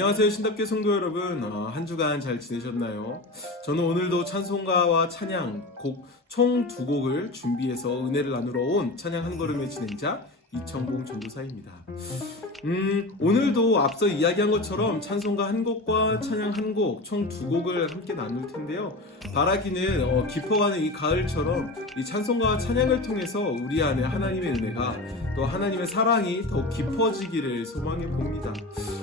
안녕하세요, 신답게 성도 여러분. 한 주간 잘 지내셨나요? 저는 오늘도 찬송가와 찬양 곡 총 두 곡을 준비해서 은혜를 나누러 온 찬양 한 걸음의 진행자 이청봉 전도사입니다. 오늘도 앞서 이야기한 것처럼 찬송가 한 곡과 찬양 한 곡, 총 두 곡을 함께 나눌 텐데요. 바라기는 깊어가는 이 가을처럼 이 찬송가와 찬양을 통해서 우리 안에 하나님의 은혜가 또 하나님의 사랑이 더 깊어지기를 소망해 봅니다.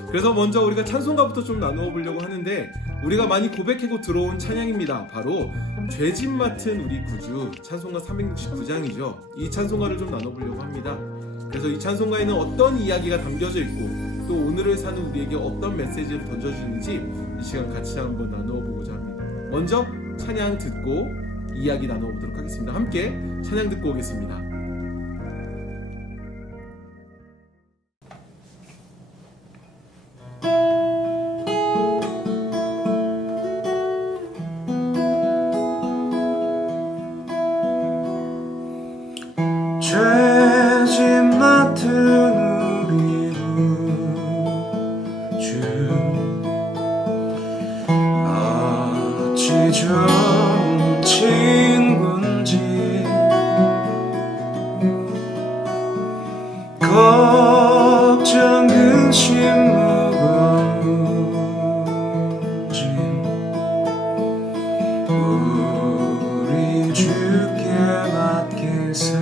그래서 먼저 우리가 찬송가부터 좀 나누어 보려고 하는데, 우리가 많이 고백하고 들어온 찬양입니다. 바로 죄짐 맡은 우리 구주, 찬송가 369장이죠. 이 찬송가를 좀 나눠보려고 합니다. 그래서 이 찬송가에는 어떤 이야기가 담겨져 있고 또 오늘을 사는 우리에게 어떤 메시지를 던져주는지 이 시간 같이 한번 나누어 보고자 합니다. 먼저 찬양 듣고 이야기 나누어 보도록 하겠습니다. 함께 찬양 듣고 오겠습니다. 죄짐 맡은 우리 구주, 어찌 좋은 친구인지 걱정 근심 무거운 짐 우리 주께 맡기세.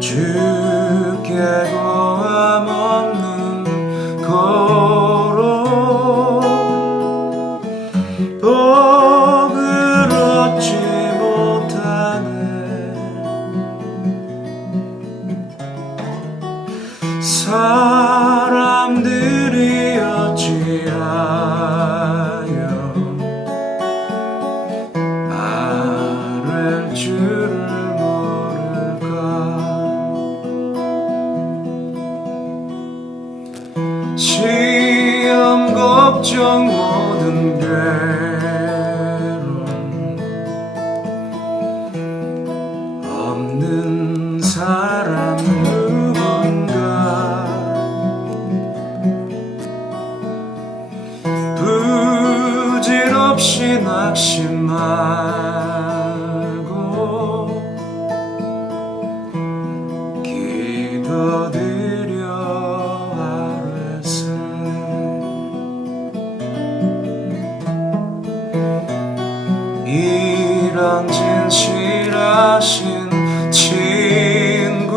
주께 고함 없는 고로 복을 얻지 못하네. 사람들이 어찌하여 아랠 줄을 시험 걱정 모든 괴로움 없는 사람 누군가 부질없이 낙심 말고 기도드려 이런 진실하신 친구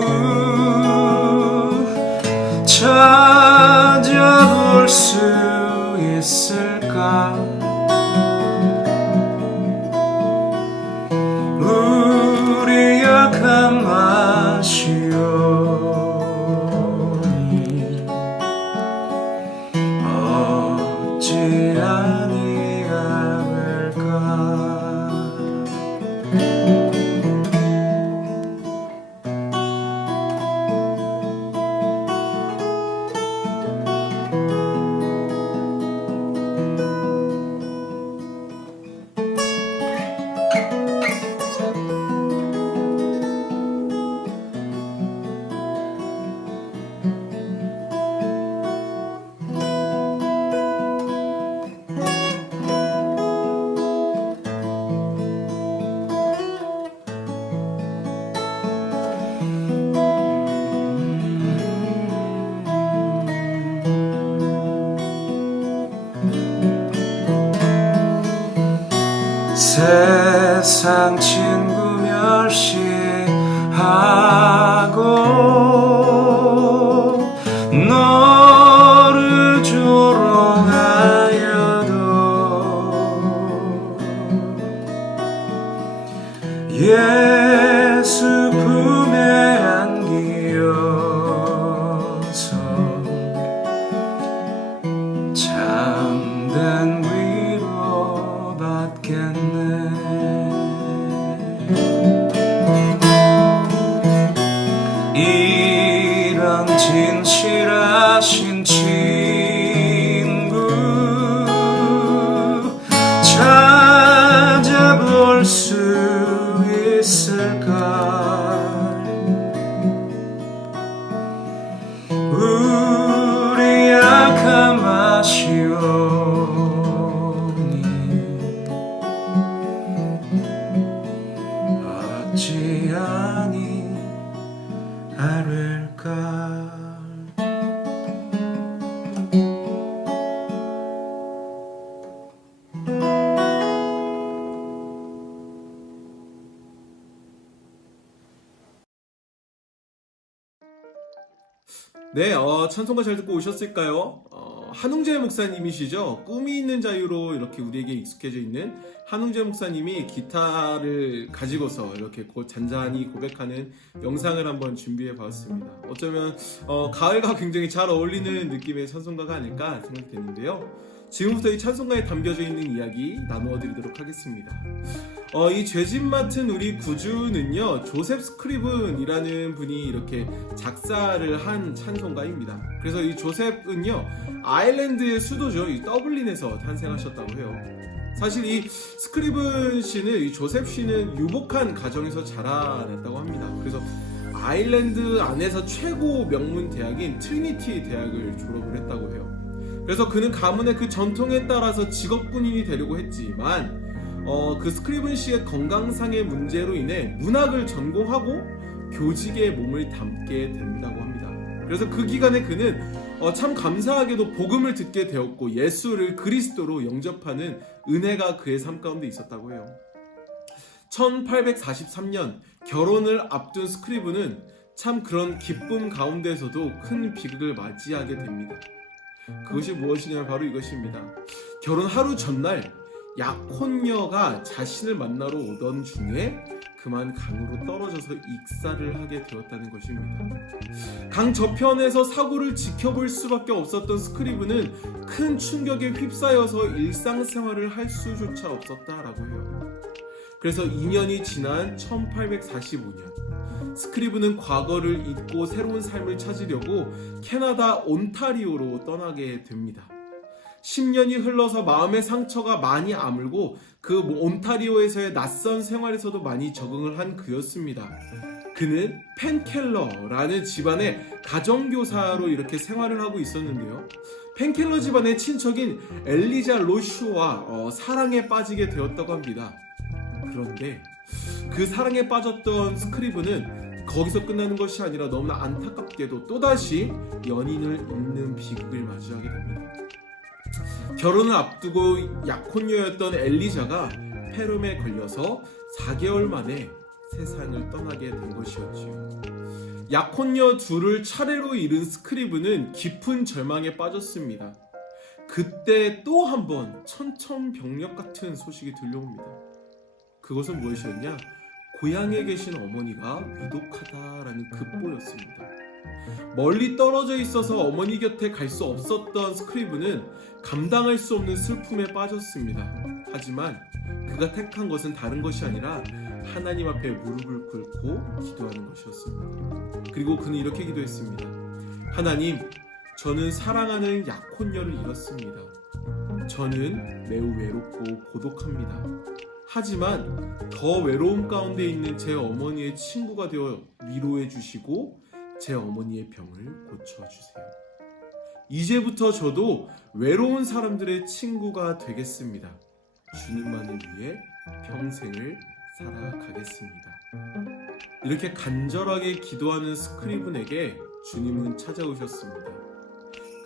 찾아볼 수 있을까? 우리 약함 아시오니 어찌 아니하을까? 세상 친구 멸시하고 너를 조롱하여도 예수 품에 안기어서 참된 위로 받겠네. 네, 찬송가 잘 듣고 오셨을까요? 한웅재 목사님이시죠? 꿈이 있는 자유로 이렇게 우리에게 익숙해져 있는 한웅재 목사님이 기타를 가지고서 이렇게 잔잔히 고백하는 영상을 한번 준비해 봤습니다. 어쩌면 가을과 굉장히 잘 어울리는 느낌의 찬송가가 아닐까 생각되는데요. 지금부터 이 찬송가에 담겨져 있는 이야기 나누어 드리도록 하겠습니다. 이 죄짓 맡은 우리 구주는요, 조셉 스크리븐이라는 분이 이렇게 작사를 한 찬송가입니다. 그래서 이 조셉은요, 아일랜드의 수도죠, 이 더블린에서 탄생하셨다고 해요. 사실 이 스크리븐 씨는, 이 조셉 씨는 유복한 가정에서 자라났다고 합니다. 그래서 아일랜드 안에서 최고 명문 대학인 트리니티 대학을 졸업을 했다고 해요. 그래서 그는 가문의 그 전통에 따라서 직업군인이 되려고 했지만 그 스크리븐 씨의 건강상의 문제로 인해 문학을 전공하고 교직에 몸을 담게 된다고 합니다. 그래서 그 기간에 그는 참 감사하게도 복음을 듣게 되었고 예수를 그리스도로 영접하는 은혜가 그의 삶 가운데 있었다고 해요. 1843년 결혼을 앞둔 스크리븐은 참 그런 기쁨 가운데서도 큰 비극을 맞이하게 됩니다. 그것이 무엇이냐면 바로 이것입니다. 결혼 하루 전날 약혼녀가 자신을 만나러 오던 중에 그만 강으로 떨어져서 익사를 하게 되었다는 것입니다. 강 저편에서 사고를 지켜볼 수밖에 없었던 스크리븐은 큰 충격에 휩싸여서 일상생활을 할 수조차 없었다라고 해요. 그래서 2년이 지난 1845년 스크리븐은 과거를 잊고 새로운 삶을 찾으려고 캐나다 온타리오로 떠나게 됩니다. 10년이 흘러서 마음의 상처가 많이 아물고 그 온타리오에서의 낯선 생활에서도 많이 적응을 한 그였습니다. 그는 펜켈러라는 집안의 가정교사로 이렇게 생활을 하고 있었는데요. 펜켈러 집안의 친척인 엘리자 로슈와 사랑에 빠지게 되었다고 합니다. 그런데 그 사랑에 빠졌던 스크리븐은 거기서 끝나는 것이 아니라 너무나 안타깝게도 또다시 연인을 잃는 비극을 맞이하게 됩니다. 결혼을 앞두고 약혼녀였던 엘리자가 폐렴에 걸려서 4개월 만에 세상을 떠나게 된 것이었지요. 약혼녀 둘을 차례로 잃은 스크리븐은 깊은 절망에 빠졌습니다. 그때 또 한 번 천천벽력 같은 소식이 들려옵니다. 그것은 무엇이었냐? 고향에 계신 어머니가 위독하다라는 급보였습니다. 멀리 떨어져 있어서 어머니 곁에 갈 수 없었던 스크리븐은 감당할 수 없는 슬픔에 빠졌습니다. 하지만 그가 택한 것은 다른 것이 아니라 하나님 앞에 무릎을 꿇고 기도하는 것이었습니다. 그리고 그는 이렇게 기도했습니다. 하나님, 저는 사랑하는 약혼녀를 잃었습니다. 저는 매우 외롭고 고독합니다. 하지만 더 외로움 가운데 있는 제 어머니의 친구가 되어 위로해 주시고 제 어머니의 병을 고쳐주세요. 이제부터 저도 외로운 사람들의 친구가 되겠습니다. 주님만을 위해 평생을 살아가겠습니다. 이렇게 간절하게 기도하는 스크리븐에게 주님은 찾아오셨습니다.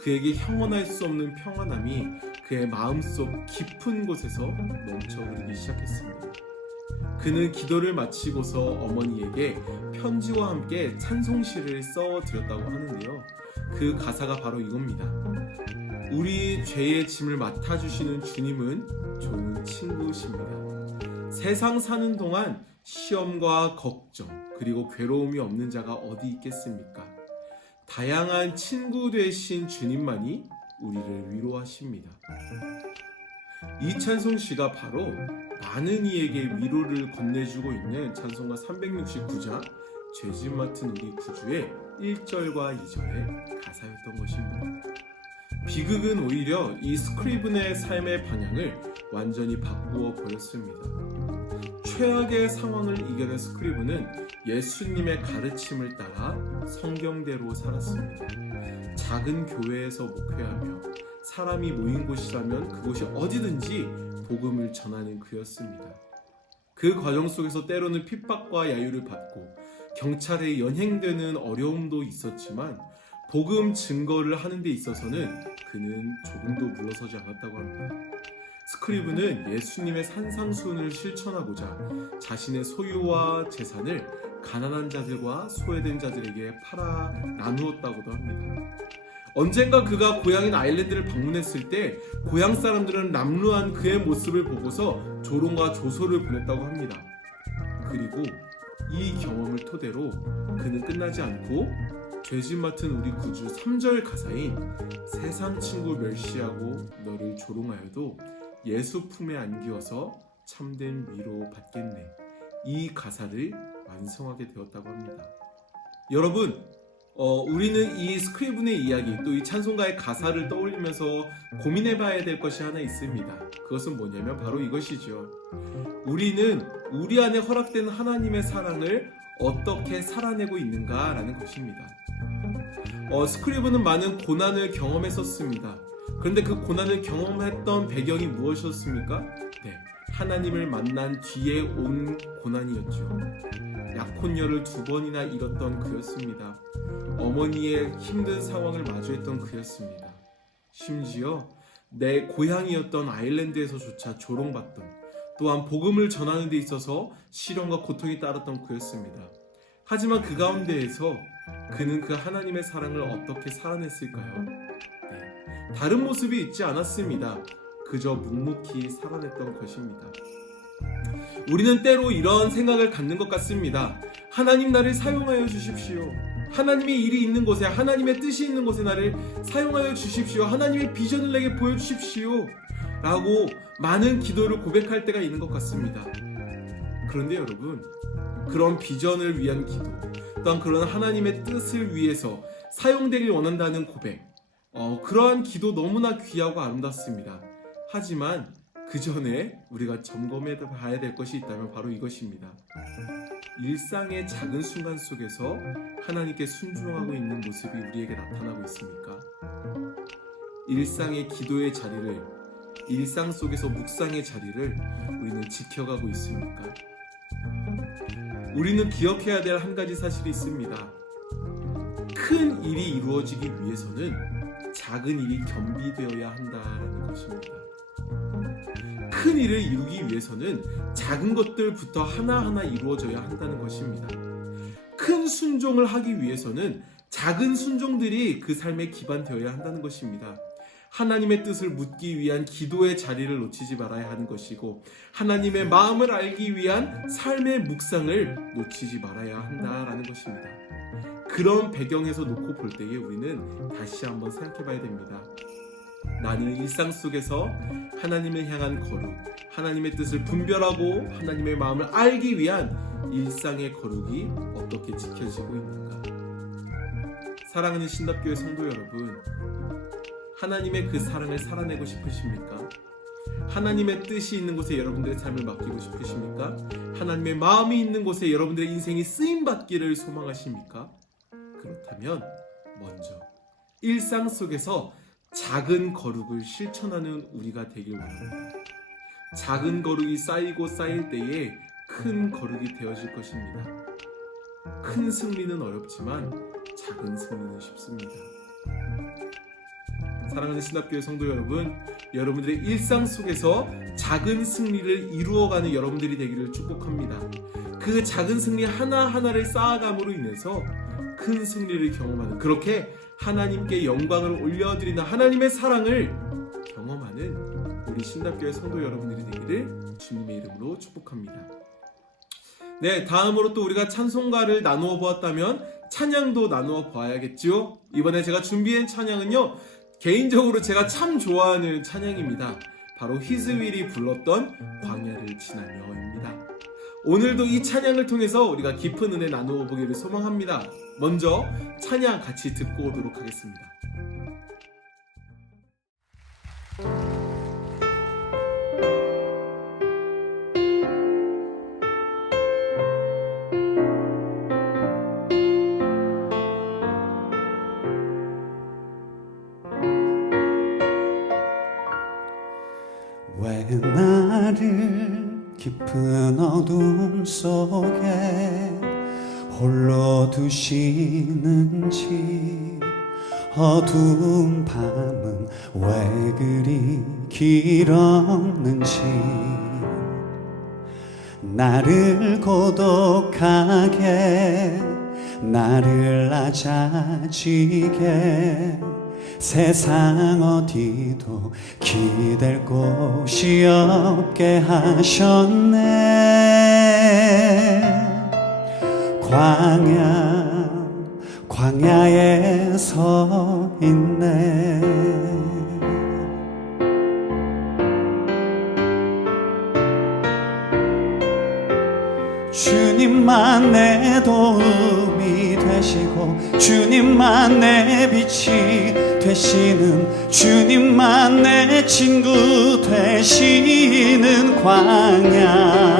그에게 형언할 수 없는 평안함이 그의 마음속 깊은 곳에서 넘쳐 흐르기 시작했습니다. 그는 기도를 마치고서 어머니에게 편지와 함께 찬송시를 써드렸다고 하는데요. 그 가사가 바로 이겁니다. 우리 죄의 짐을 맡아주시는 주님은 좋은 친구십니다. 세상 사는 동안 시험과 걱정 그리고 괴로움이 없는 자가 어디 있겠습니까? 다양한 친구 되신 주님만이 우리를 위로하십니다. 이 찬송시가 바로 많은 이에게 위로를 건네주고 있는 찬송가 369장 죄짐 맡은 우리 구주의 1절과 2절의 가사였던 것입니다. 비극은 오히려 이 스크리븐의 삶의 방향을 완전히 바꾸어 버렸습니다. 최악의 상황을 이겨낸 스크리븐은 예수님의 가르침을 따라 성경대로 살았습니다. 작은 교회에서 목회하며 사람이 모인 곳이라면 그곳이 어디든지 복음을 전하는 그였습니다. 그 과정 속에서 때로는 핍박과 야유를 받고 경찰에 연행되는 어려움도 있었지만 복음 증거를 하는 데 있어서는 그는 조금도 물러서지 않았다고 합니다. 스크리븐은 예수님의 산상수훈을 실천하고자 자신의 소유와 재산을 가난한 자들과 소외된 자들에게 팔아 나누었다고도 합니다. 언젠가 그가 고향인 아일랜드를 방문했을 때 고향 사람들은 남루한 그의 모습을 보고서 조롱과 조소를 보냈다고 합니다. 그리고 이 경험을 토대로 그는 끝나지 않고 죄짓 맡은 우리 구주 3절 가사인 세상 친구 멸시하고 너를 조롱하여도 예수 품에 안기어서 참된 위로 받겠네, 이 가사를 완성하게 되었다고 합니다. 여러분, 우리는 이 스크리븐의 이야기, 또 이 찬송가의 가사를 떠올리면서 고민해봐야 될 것이 하나 있습니다. 그것은 뭐냐면 바로 이것이죠. 우리는 우리 안에 허락된 하나님의 사랑을 어떻게 살아내고 있는가라는 것입니다. 스크리븐은 많은 고난을 경험했었습니다. 그런데 그 고난을 경험했던 배경이 무엇이었습니까? 네, 하나님을 만난 뒤에 온 고난이었죠. 약혼녀를 2번이나 잃었던 그였습니다. 어머니의 힘든 상황을 마주했던 그였습니다. 심지어 내 고향이었던 아일랜드에서조차 조롱받던, 또한 복음을 전하는 데 있어서 시련과 고통이 따랐던 그였습니다. 하지만 그 가운데에서 그는 그 하나님의 사랑을 어떻게 살아냈을까요? 네, 다른 모습이 있지 않았습니다. 그저 묵묵히 살아냈던 것입니다. 우리는 때로 이런 생각을 갖는 것 같습니다. 하나님, 나를 사용하여 주십시오. 하나님의 일이 있는 곳에, 하나님의 뜻이 있는 곳에 나를 사용하여 주십시오. 하나님의 비전을 내게 보여주십시오 라고 많은 기도를 고백할 때가 있는 것 같습니다. 그런데 여러분, 그런 비전을 위한 기도, 또한 그런 하나님의 뜻을 위해서 사용되길 원한다는 고백, 그러한 기도 너무나 귀하고 아름답습니다. 하지만 그 전에 우리가 점검해 봐야 될 것이 있다면 바로 이것입니다. 일상의 작은 순간 속에서 하나님께 순종하고 있는 모습이 우리에게 나타나고 있습니까? 일상의 기도의 자리를, 일상 속에서 묵상의 자리를 우리는 지켜가고 있습니까? 우리는 기억해야 될 한 가지 사실이 있습니다. 큰 일이 이루어지기 위해서는 작은 일이 겸비되어야 한다는 것입니다. 큰 일을 이루기 위해서는 작은 것들부터 하나하나 이루어져야 한다는 것입니다. 큰 순종을 하기 위해서는 작은 순종들이 그 삶의 기반 되어야 한다는 것입니다. 하나님의 뜻을 묻기 위한 기도의 자리를 놓치지 말아야 하는 것이고, 하나님의 마음을 알기 위한 삶의 묵상을 놓치지 말아야 한다라는 것입니다. 그런 배경에서 놓고 볼 때에 우리는 다시 한번 생각해 봐야 됩니다. 나는 일상 속에서 하나님을 향한 거룩, 하나님의 뜻을 분별하고 하나님의 마음을 알기 위한 일상의 거룩이 어떻게 지켜지고 있는가? 사랑하는 신답교회 성도 여러분, 하나님의 그 사랑을 살아내고 싶으십니까? 하나님의 뜻이 있는 곳에 여러분들의 삶을 맡기고 싶으십니까? 하나님의 마음이 있는 곳에 여러분들의 인생이 쓰임받기를 소망하십니까? 그렇다면 먼저 일상 속에서 작은 거룩을 실천하는 우리가 되길 원합니다. 작은 거룩이 쌓이고 쌓일 때에 큰 거룩이 되어질 것입니다. 큰 승리는 어렵지만 작은 승리는 쉽습니다. 사랑하는 신학교회 성도 여러분, 여러분들의 일상 속에서 작은 승리를 이루어가는 여러분들이 되기를 축복합니다. 그 작은 승리 하나하나를 쌓아감으로 인해서 큰 승리를 경험하는, 그렇게 하나님께 영광을 올려드리는 하나님의 사랑을 경험하는 우리 신답교회 성도 여러분들이 되기를 주님의 이름으로 축복합니다. 네, 다음으로 또 우리가 찬송가를 나누어 보았다면 찬양도 나누어 봐야겠죠? 이번에 제가 준비한 찬양은요, 개인적으로 제가 참 좋아하는 찬양입니다. 바로 히즈윌이 불렀던 광야를 지나며입니다. 오늘도 이 찬양을 통해서 우리가 깊은 은혜 나누어 보기를 소망합니다. 먼저 찬양 같이 듣고 오도록 하겠습니다. 왜 나를 깊은 어둠 속에 홀로 두시는지, 어두운 밤은 왜 그리 길었는지, 나를 고독하게 나를 낮아지게 세상 어디도 기댈 곳이 없게 하셨네. 광야에 서 있네. 주님만 내 도움이 되시고 주님만 내 빛이 되시는 주님만 내 친구 되시는 광야.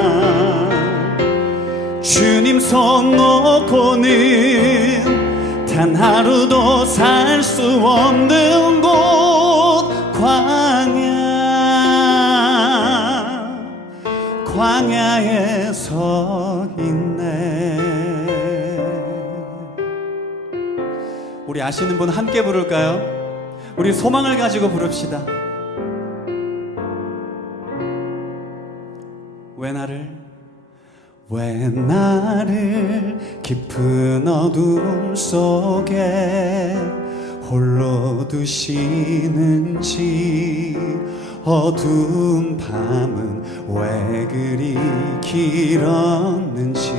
주님 손 놓고는 단 하루도 살 수 없는 곳 광야에 서 있네. 우리 아시는 분 함께 부를까요? 우리 소망을 가지고 부릅시다. 왜 나를 깊은 어둠 속에 홀로 두시는지 어두운 밤은 왜 그리 길었는지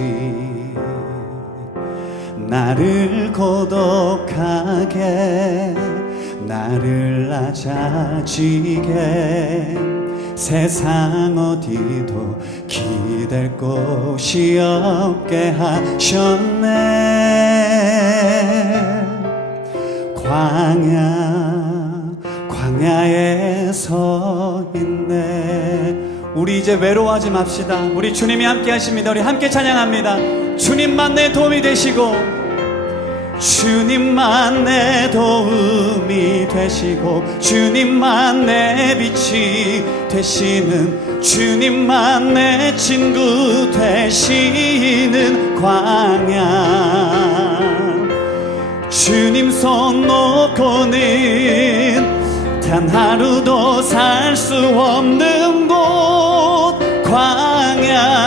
나를 고독하게 나를 낮아지게 세상 어디도 기댈 곳이 없게 하셨네. 광야에 서 있네. 우리 이제 외로워하지 맙시다. 우리 주님이 함께 하십니다. 우리 함께 찬양합니다. 주님만 내 도움이 되시고 주님만 내 도움이 되시고 주님만 내 빛이 되시는 주님만 내 친구 되시는 광야. 주님 손 놓고는 단 하루도 살 수 없는 곳 광야.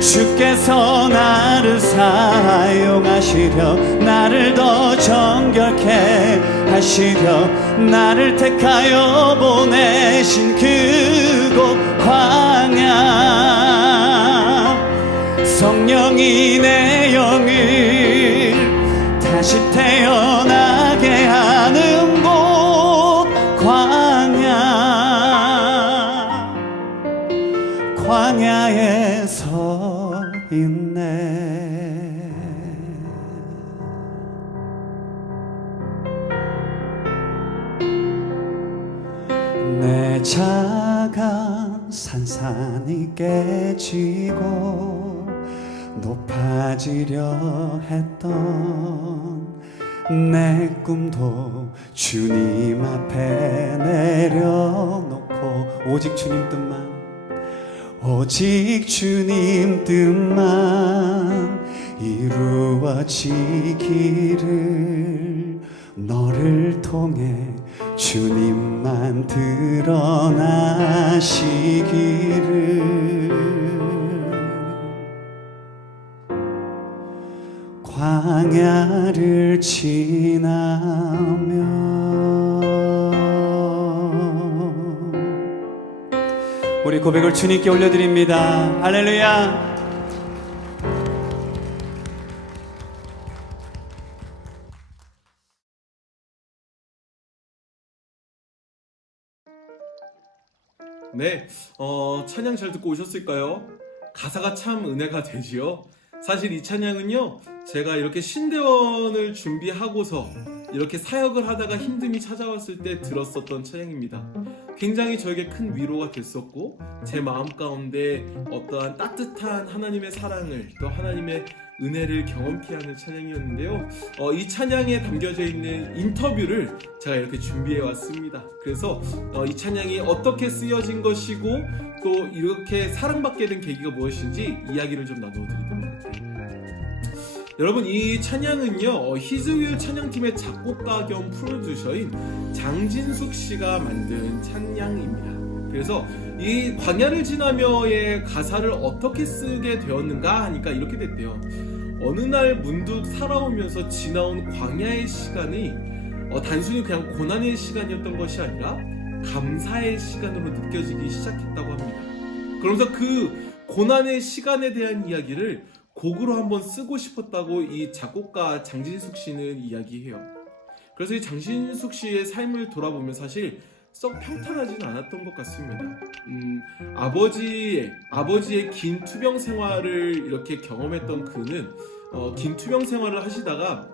주께서 나를 사용하시려 나를 더 정결케 하시려 나를 택하여 보내신 그곳 광야. 성령이 내 영을 다시 태어나게 하는 곳 광야에 서 있네. 내 작은 산산이 깨지고 높아지려 했던 내 꿈도 주님 앞에 내려놓고 오직 주님 뜻만 이루어지기를 너를 통해 주님만 드러나시기를. 광야를 지나며 우리 고백을 주님께 올려드립니다. 할렐루야. 네, 찬양 잘 듣고 오셨을까요? 가사가 참 은혜가 되지요. 사실 이 찬양은요, 제가 이렇게 신대원을 준비하고서 이렇게 사역을 하다가 힘듦이 찾아왔을 때 들었었던 찬양입니다. 굉장히 저에게 큰 위로가 됐었고 제 마음 가운데 어떠한 따뜻한 하나님의 사랑을 또 하나님의 은혜를 경험케 하는 찬양이었는데요. 이 찬양에 담겨져 있는 인터뷰를 제가 이렇게 준비해 왔습니다. 그래서 이 찬양이 어떻게 쓰여진 것이고 또 이렇게 사랑받게 된 계기가 무엇인지 이야기를 좀 나눠드리도록 할게요. 여러분 이 찬양은요 히즈윌 찬양팀의 작곡가 겸 프로듀서인 장진숙 씨가 만든 찬양입니다. 그래서 이 광야를 지나며의 가사를 어떻게 쓰게 되었는가 하니까 이렇게 됐대요. 어느 날 문득 살아오면서 지나온 광야의 시간이 단순히 그냥 고난의 시간이었던 것이 아니라 감사의 시간으로 느껴지기 시작했다고 합니다. 그러면서 그 고난의 시간에 대한 이야기를 곡으로 한번 쓰고 싶었다고 이 작곡가 장진숙 씨는 이야기해요. 그래서 이 장진숙 씨의 삶을 돌아보면 사실 썩 평탄하지는 않았던 것 같습니다. 아버지의 긴 투병 생활을 이렇게 경험했던 그는 긴 투병 생활을 하시다가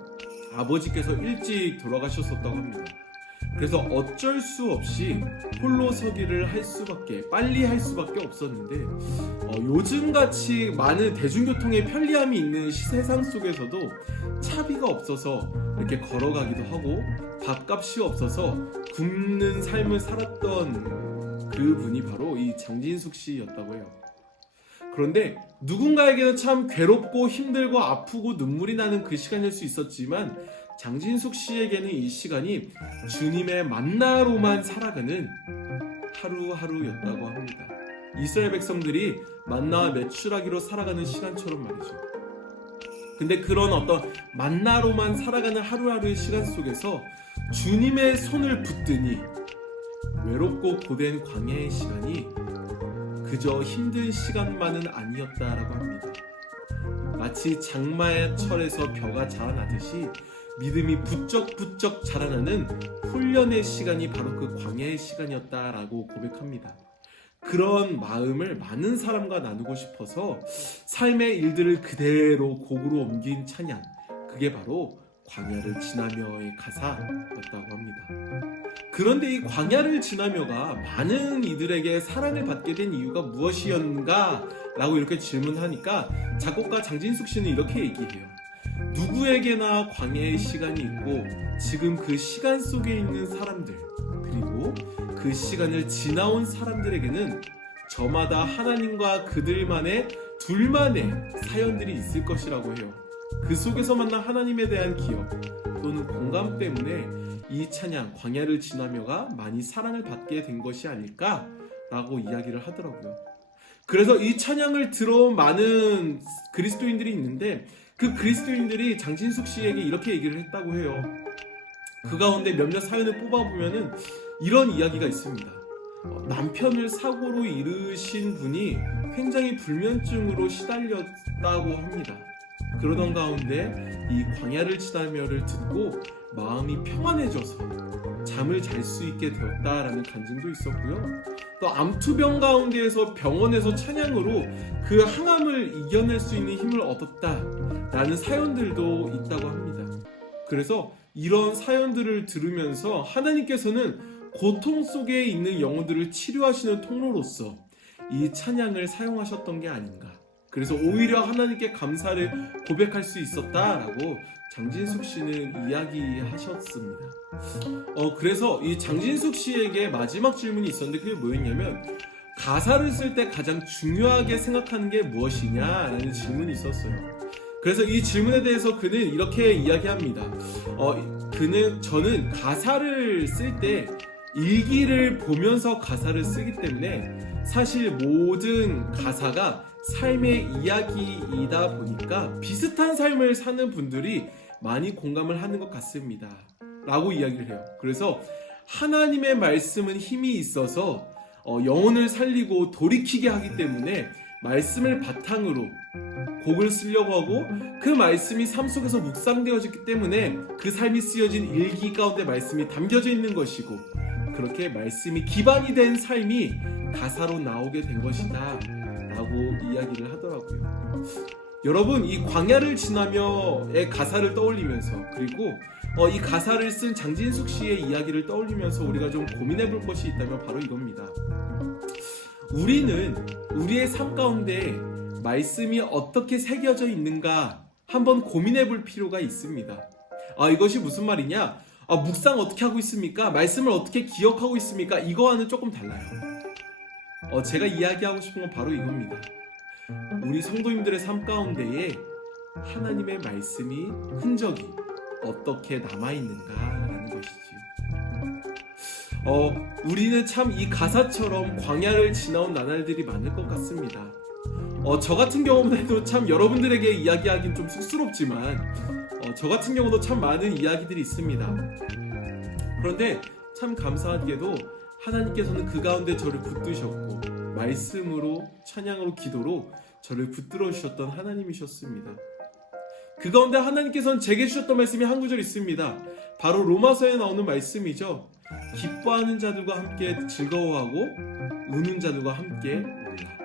아버지께서 일찍 돌아가셨었다고 합니다. 그래서 어쩔 수 없이 홀로 서기를 빨리 할 수밖에 없었는데 요즘같이 많은 대중교통의 편리함이 있는 세상 속에서도 차비가 없어서 이렇게 걸어가기도 하고 밥값이 없어서 굶는 삶을 살았던 그분이 바로 이 장진숙 씨였다고 해요. 그런데 누군가에게는 참 괴롭고 힘들고 아프고 눈물이 나는 그 시간일 수 있었지만 장진숙 씨에게는 이 시간이 주님의 만나로만 살아가는 하루하루였다고 합니다. 이스라엘 백성들이 만나와 메추라기로 살아가는 시간처럼 말이죠. 근데 그런 어떤 만나로만 살아가는 하루하루의 시간 속에서 주님의 손을 붙드니 외롭고 고된 광야의 시간이 그저 힘든 시간만은 아니었다라고 합니다. 마치 장마철에서 벼가 자라나듯이 믿음이 부쩍부쩍 자라나는 훈련의 시간이 바로 그 광야의 시간이었다라고 고백합니다. 그런 마음을 많은 사람과 나누고 싶어서 삶의 일들을 그대로 곡으로 옮긴 찬양, 그게 바로 광야를 지나며의 가사였다고 합니다. 그런데 이 광야를 지나며가 많은 이들에게 사랑을 받게 된 이유가 무엇이었는가? 라고 이렇게 질문하니까 작곡가 장진숙 씨는 이렇게 얘기해요. 누구에게나 광야의 시간이 있고 지금 그 시간 속에 있는 사람들, 그리고 그 시간을 지나온 사람들에게는 저마다 하나님과 그들만의 둘만의 사연들이 있을 것이라고 해요. 그 속에서 만난 하나님에 대한 기억 또는 공감 때문에 이 찬양 광야를 지나며가 많이 사랑을 받게 된 것이 아닐까라고 이야기를 하더라고요. 그래서 이 찬양을 들어온 많은 그리스도인들이 있는데 그 그리스도인들이 장진숙 씨에게 이렇게 얘기를 했다고 해요. 그 가운데 몇몇 사연을 뽑아보면은 이런 이야기가 있습니다. 남편을 사고로 잃으신 분이 굉장히 불면증으로 시달렸다고 합니다. 그러던 가운데 이 광야를 지나며를 듣고 마음이 평안해져서 잠을 잘 수 있게 되었다라는 간증도 있었고요. 또 암투병 가운데에서 병원에서 찬양으로 그 항암을 이겨낼 수 있는 힘을 얻었다라는 사연들도 있다고 합니다. 그래서 이런 사연들을 들으면서 하나님께서는 고통 속에 있는 영혼들을 치료하시는 통로로서 이 찬양을 사용하셨던 게 아닌가. 그래서 오히려 하나님께 감사를 고백할 수 있었다라고 장진숙 씨는 이야기하셨습니다. 그래서 이 장진숙 씨에게 마지막 질문이 있었는데 그게 뭐였냐면 가사를 쓸 때 가장 중요하게 생각하는 게 무엇이냐라는 질문이 있었어요. 그래서 이 질문에 대해서 그는 이렇게 이야기합니다. 저는 가사를 쓸 때 일기를 보면서 가사를 쓰기 때문에 사실 모든 가사가 삶의 이야기이다 보니까 비슷한 삶을 사는 분들이 많이 공감을 하는 것 같습니다 라고 이야기를 해요. 그래서 하나님의 말씀은 힘이 있어서 영혼을 살리고 돌이키게 하기 때문에 말씀을 바탕으로 곡을 쓰려고 하고 그 말씀이 삶 속에서 묵상되어졌기 때문에 그 삶이 쓰여진 일기 가운데 말씀이 담겨져 있는 것이고 그렇게 말씀이 기반이 된 삶이 가사로 나오게 된 것이다 라고 이야기를 하더라고요. 여러분 이 광야를 지나며의 가사를 떠올리면서 그리고 이 가사를 쓴 장진숙 씨의 이야기를 떠올리면서 우리가 좀 고민해 볼 것이 있다면 바로 이겁니다. 우리는 우리의 삶 가운데 말씀이 어떻게 새겨져 있는가 한번 고민해 볼 필요가 있습니다. 이것이 무슨 말이냐? 묵상 어떻게 하고 있습니까? 말씀을 어떻게 기억하고 있습니까? 이거와는 조금 달라요. 제가 이야기하고 싶은 건 바로 이겁니다. 우리 성도님들의 삶 가운데에 하나님의 말씀이 흔적이 어떻게 남아있는가라는 것이지요. 우리는 참 이 가사처럼 광야를 지나온 나날들이 많을 것 같습니다. 저 같은 경우만 해도 참 여러분들에게 이야기하긴 좀 쑥스럽지만 저 같은 경우도 참 많은 이야기들이 있습니다. 그런데 참 감사하게도 하나님께서는 그 가운데 저를 붙드셨고 말씀으로, 찬양으로, 기도로 저를 붙들어 주셨던 하나님이셨습니다. 그 가운데 하나님께서는 제게 주셨던 말씀이 한 구절 있습니다. 바로 로마서에 나오는 말씀이죠. 기뻐하는 자들과 함께 즐거워하고 우는 자들과 함께 울라.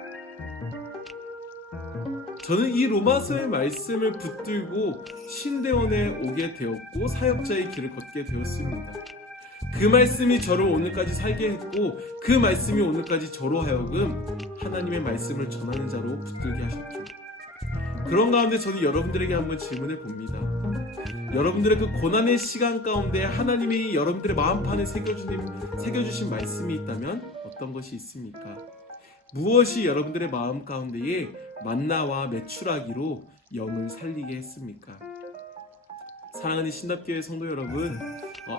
저는 이 로마서의 말씀을 붙들고 신대원에 오게 되었고 사역자의 길을 걷게 되었습니다. 그 말씀이 저를 오늘까지 살게 했고 그 말씀이 오늘까지 저로 하여금 하나님의 말씀을 전하는 자로 붙들게 하셨죠. 그런 가운데 저는 여러분들에게 한번 질문해 봅니다. 여러분들의 그 고난의 시간 가운데 하나님이 여러분들의 마음판에 새겨주신 말씀이 있다면 어떤 것이 있습니까? 무엇이 여러분들의 마음 가운데에 만나와 메추라기로 영을 살리게 했습니까? 사랑하는 신답교회 성도 여러분,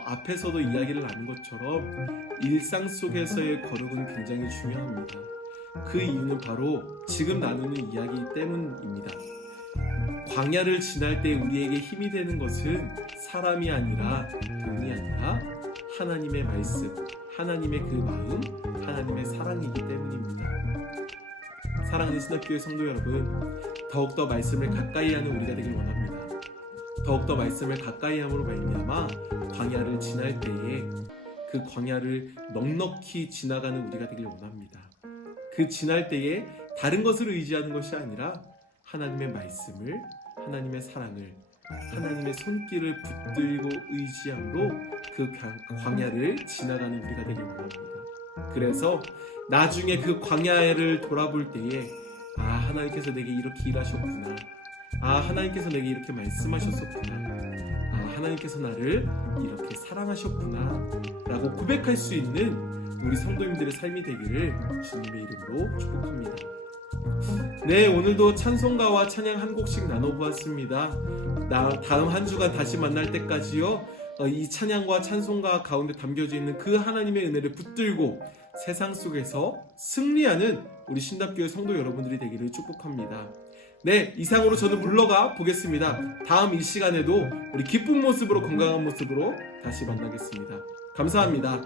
앞에서도 이야기를 나눈 것처럼 일상 속에서의 거룩은 굉장히 중요합니다. 그 이유는 바로 지금 나누는 이야기 때문입니다. 광야를 지날 때 우리에게 힘이 되는 것은 사람이 아니라 돈이 아니라 하나님의 말씀, 하나님의 그 마음, 하나님의 사랑이기 때문입니다. 사랑하는 신학교회 성도 여러분, 더욱더 말씀을 가까이 하는 우리가 되길 원합니다. 더욱더 말씀을 가까이 함으로 말미암아 광야를 지날 때에 그 광야를 넉넉히 지나가는 우리가 되길 원합니다. 그 지날 때에 다른 것을 의지하는 것이 아니라 하나님의 말씀을, 하나님의 사랑을, 하나님의 손길을 붙들고 의지함으로 그 광야를 지나가는 우리가 되길 원합니다. 그래서 나중에 그 광야를 돌아볼 때에 하나님께서 내게 이렇게 일하셨구나, 하나님께서 내게 이렇게 말씀하셨었구나, 하나님께서 나를 이렇게 사랑하셨구나 라고 고백할 수 있는 우리 성도님들의 삶이 되기를 주님의 이름으로 축복합니다. 네, 오늘도 찬송가와 찬양 한 곡씩 나눠보았습니다. 다음 한 주간 다시 만날 때까지요, 이 찬양과 찬송가 가운데 담겨져 있는 그 하나님의 은혜를 붙들고 세상 속에서 승리하는 우리 신답교회 성도 여러분들이 되기를 축복합니다. 네, 이상으로 저는 물러가 보겠습니다. 다음 이 시간에도 우리 기쁜 모습으로, 건강한 모습으로 다시 만나겠습니다. 감사합니다.